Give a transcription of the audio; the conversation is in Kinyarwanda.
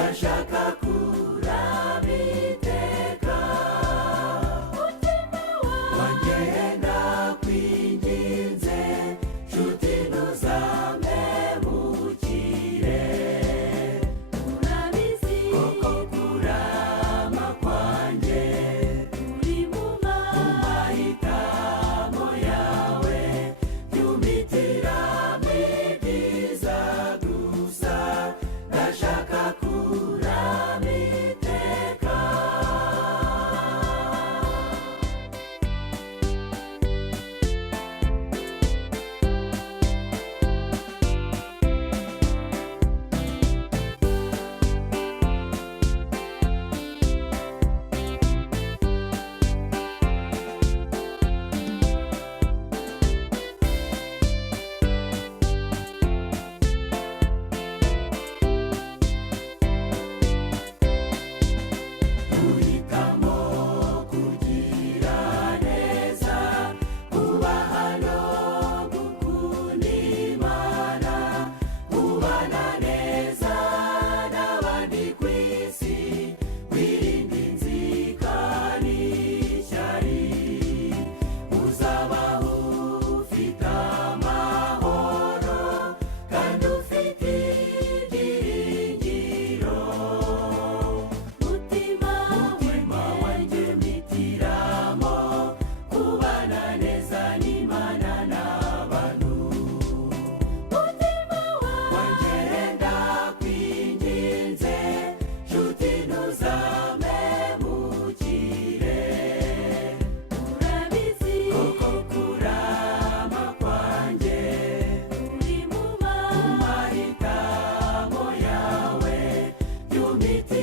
ndashaka kurabiteka mutima wanjye wanjye ndakwinginze nshuti ntuzamemukire urabizi koko kurama kwanjye uri mu mahitamo yawe by'umitiramo ibyiza gusa ndashaka kurabiteka uhitamo kugira neza kubaha no gukunda Imana kubana neza n'abandi ku isi wirinda inzika n'ishyari uzabaho ufite amahoro kandi ufite ibyiringiro mutima mutima wanjye mpitiramo kubana neza n'Imana n'abantu mutima wanjye ndakwinginze nshuti ntuzamemukire urabizi koko kurama kwanjye uri mu mahitamo yawe by'umiti